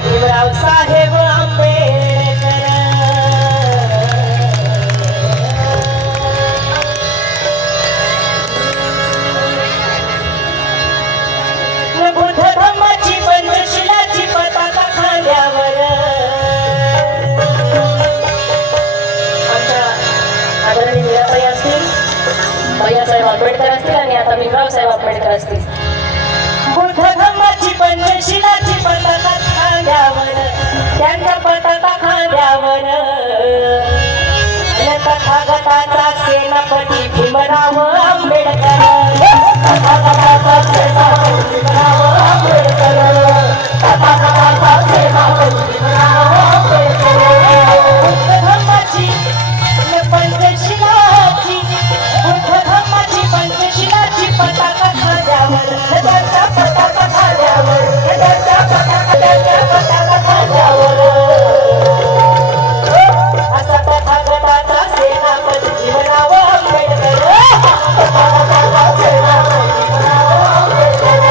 भीमराव साहेब आंबेडकर। बुद्ध धम्माची पंचशिलाची पताका खांद्यावर। आमच्या आदरणीय मीराबाई असतील, भैयासाहेब आंबेडकर असतील आणि आता भीमराव साहेब आंबेडकर असतील। बुद्ध धम्माची पंचशिलाची पताका खांद्यावर, त्यांच्या पताका खांद्यावर। तथागताचा सेनापती भीमराव आंबेडकर। तथागताचा सेनापती भीमराव आंबेडकर। तथागताचा सेनापती भीमराव आंबेडकर। बुद्ध धम्माची पंचशिलाची, बुद्ध धम्माची पंचशिलाची पताका खांद्यावर, त्यांच्या पताका खांद्यावर, त्यांच्या पताका खांद्यावर। असा तथागताचा सेनापती भीमराव आंबेडकर। तथागताचा सेनापती भीमराव आंबेडकर।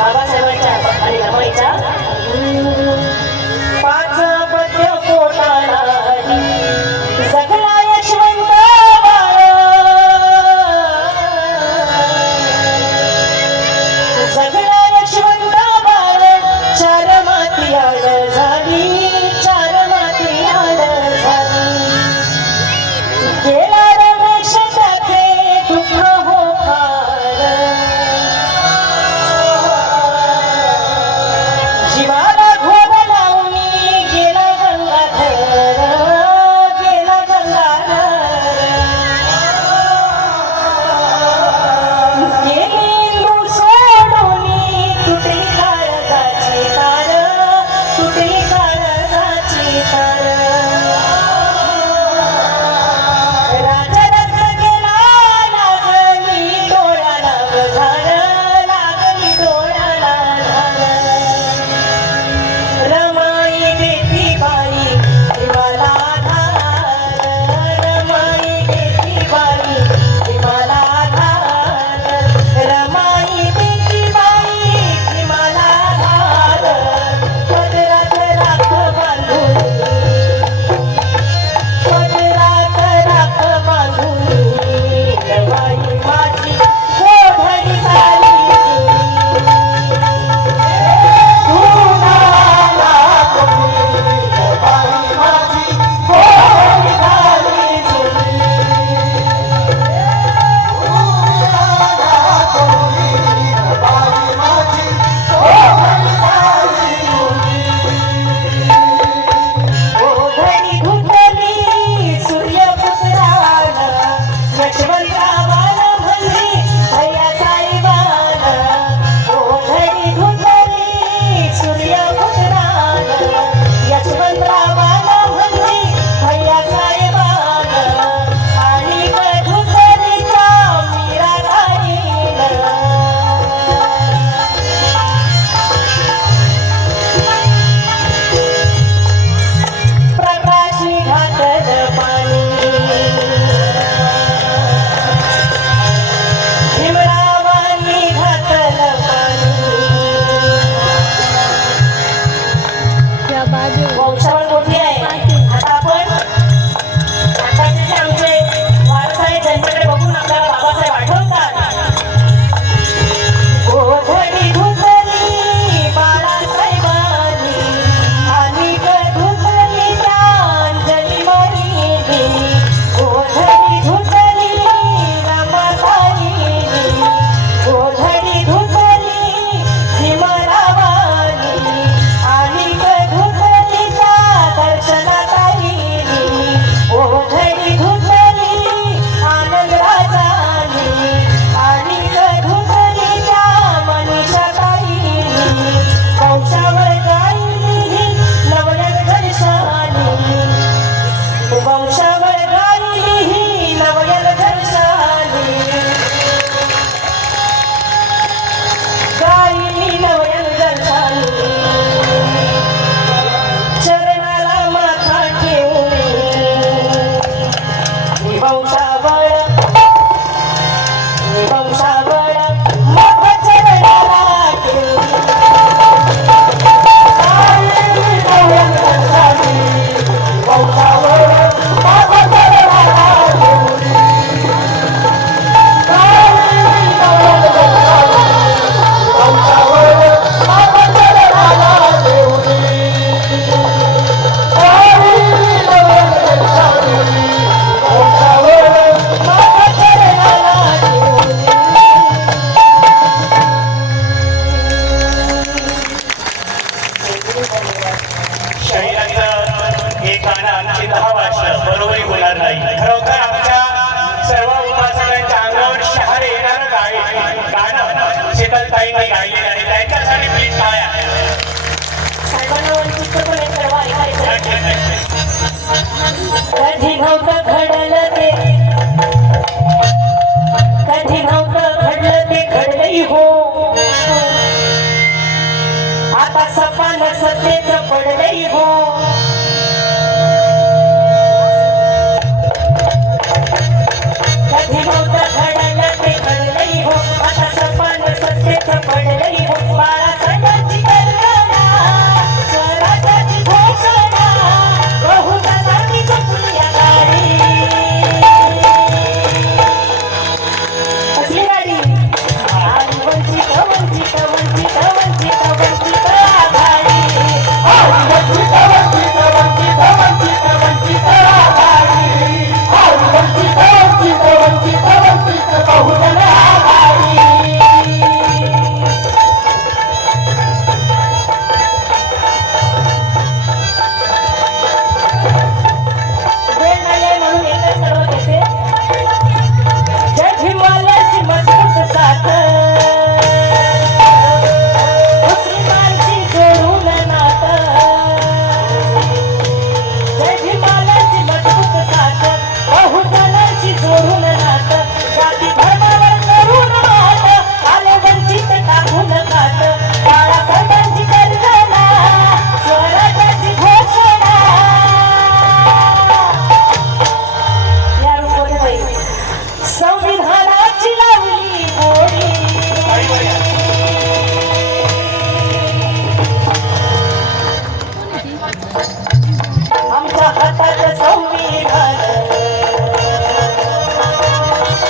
बाबासाहेबांच्या आणि रमाईच्या पाच पद्य पोटाला जगला यशवंत बाळ जगला यशवंत बाळ चार माती आड झाली चार माती आड झाली गेला रमेश त्याचे दुःख हो फार जीवाला घोर लावणी गेला गंगाधर गेला गंगाधर गेली इंदू सोडूनी तुटली काळजाची तार तुटली काळजाची तार राजा रत्न गेला लागली डोळ्याला घाण लागली डोळ्याला घाण रमाई देती बाई देवाला धार रमाई देती बाई देवाला धार रमाई देती बाई देवाला धार पदरात राख बांधून पदरात राख बांधून बाई माझी गोधडी झाली धुनाला कोणी बाई माझी गोधडी झाली गोधडी धुतली सूर्यपुत्राला यशवंतरावाला म्हणली भैया साहेबाला गोधडी धुतली सूर्यपुत्राला यशवंतरावाला म्हणली भैया साहेबाला आणि धुतली त्या मीराबाईला प्रकाशी घातलं पाणी भीमरावांनी घातलं पाणी वंशावळ मोठी आहे आता आपण आताचे जे आमचे वारस आहेत त्यांच्याकडे बघून आपल्याला बाबासाहेब आठवतात गोधडी धुतली बाळासाहेबांनी आणि धुतली प्रांजली माईनी गोधडी धुतली रमाबाईनी गोधडी धुतली भीमरावांनी आणि धुतली त्या दर्शनाताईनी गोधडी धुतली आनंदराजांनी आणि धुतली त्या मनीषाताईनी वंशावळ गायली नवयन घरशानी वंशावळ गायली नवयन घरशानी गायली नवयन घरशानी चरणाला माथा ठेवून वंशावळ वंशावळ माथा चरणाला ठेवून गायली नवयन घरशानी वंशावळ माथा चरणाला ठेवून गायली नवयन घरशानी वंशावळ माथा चरणाला ठेवून शहीदांचं हे गाणं आमची 10 वाजलं बरोबरी होणार नाही. खरोखर आमच्या सर्व उपासकांच्या अंगावर शहारे येणारं गाणं शीतलताईंनी गायलेलं आहे. त्यांच्यासाठी प्लीज काय साहेबांना वंचित पण एक सर्व ऐकायचं कधी नव्हतं घडलं ते कधी नव्हतं घडलं ते घडलंही हो आता सपान सत्तेचं पडलंही हो कधी नव्हतं घडलं ते घडलंही हो आता सपान सत्तेचं सगळ्यांचं पडलंय हो बाळा सणाची कल्पना स्वराज्याची घोषणा बहुजनांनी जपून या गाडी कसली गाडी आणि वंचित वंचित वंचित वंचित वंचित आघाडी वंचित वंचित वंचित वंचित वंचित आघाडी वंचित वंचित वंचित वंचित बहुजन आघाडी वेळ नाहीये म्हणून एकच सर्व घेते जय भीमालाची मजबूत साथ मुस्लिमांची जोडून नातं जय भीमालाची मजबूत साथ बहुजनांची जोडून नातं जाती धर्मावर करून मात आले वंचित टाकून खात बाळासाहेबांची कल्पना स्वराज्याची घोषणा या रूपाने संविधानाची लावली गोडी आमच्या हातात संविधान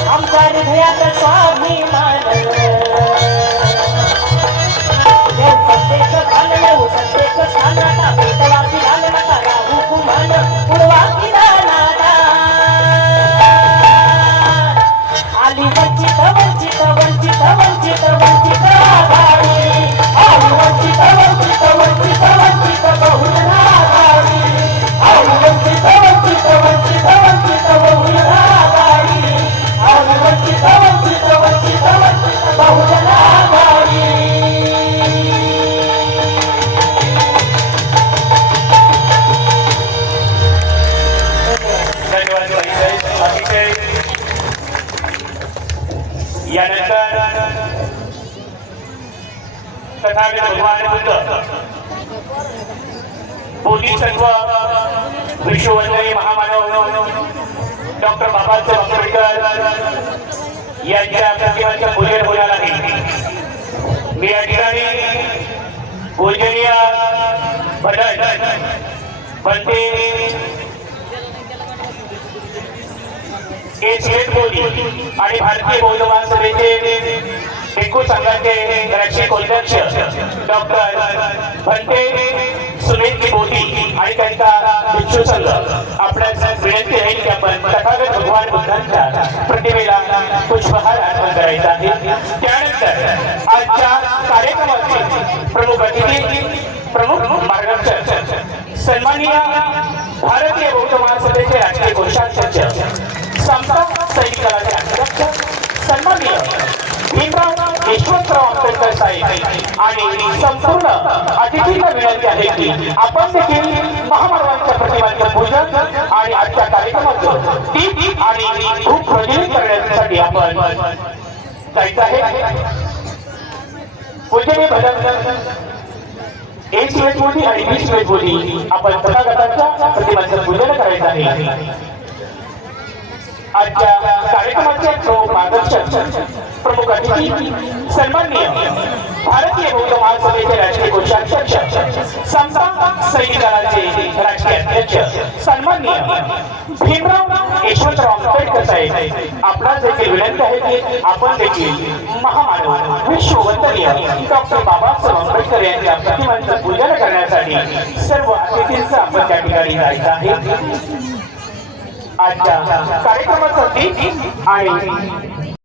आमच्या हृदयात स्वाभिमान हे सत्तेच भान येऊ सत्तेच स्थान नका भेटवाकी भान नका राहू कुमान पुढवाकी दानादा आली वंचित वंचित वंचित वंचित वंचित आघाडी आली वंचित वंचित वंचित वंचित बहुजन आघाडी आली वंचित वंचित वंचित वंचित बहुजन आघाडी आली वंचित वंचित वंचित वंचित बहुजन आघाडी धन्यवाद अतिशय यानंतर तथागत भगवान बुद्ध बोधिसत्व विश्ववंदनीय महामानव डॉक्टर बाबासाहेब आंबेडकर यांच्या प्रतिमांच्या पूजन होणार आहे. मी या ठिकाणी पूजनीय भदन बनते मोदी आणि भारतीय बौद्ध महासभेचे एकूण संघाचे राष्ट्रीय अध्यक्ष डॉक्टर भंते सुनील मोदी आणि त्यांचा भिक्षू संघ आपल्यास विनंती आहे की आपण तथागत भगवान बुद्धांच्या प्रतिमेला पुष्पहार अर्पण करायचा आहे. त्यानंतर आजच्या कार्यक्रमाचे प्रमुख अतिथी प्रमुख मार्गदर्शक सन्माननीय भारतीय बौद्ध महासभेचे राष्ट्रीय कोषाध्यक्ष समता सैनिक दलाचे अध्यक्ष सन्माननीय भीमराव यशवंतराव आंबेडकर साहेब आणि संपूर्ण अतिथींना विनंती आहे की आपण देखील महामानवांच्या प्रतिमांचे पूजन आणि आजच्या कार्यक्रमाचं दीप आणि धूप प्रज्वलित करण्यासाठी आपण जायचं आहे. पूजनीय भजन 1 वेळ बोधी आणि 20 वेळ बोधी आपण तथागतांच्या प्रतिमांचं पूजन करायचं आहे. आजच्या कार्यक्रमाचे प्रमुख मार्गदर्शक प्रमुख अतिथी सन्माननीय भारतीय बौद्ध महासभेचे राष्ट्रीय कोषाध्यक्ष समता सैनिक दलाचे राष्ट्रीय अध्यक्ष सन्माननीय भीमराव यशवंतराव आंबेडकर साहेब आपणास देखील विनंती आहे की आपण देखील महामानव विश्ववंदनीय डॉक्टर बाबासाहेब आंबेडकर यांच्या प्रतिमांचं पूजन करण्यासाठी सर्व अतिथींचं आपण त्या ठिकाणी जायचं आहे. आजच्या कार्यक्रमाचा दीप आणि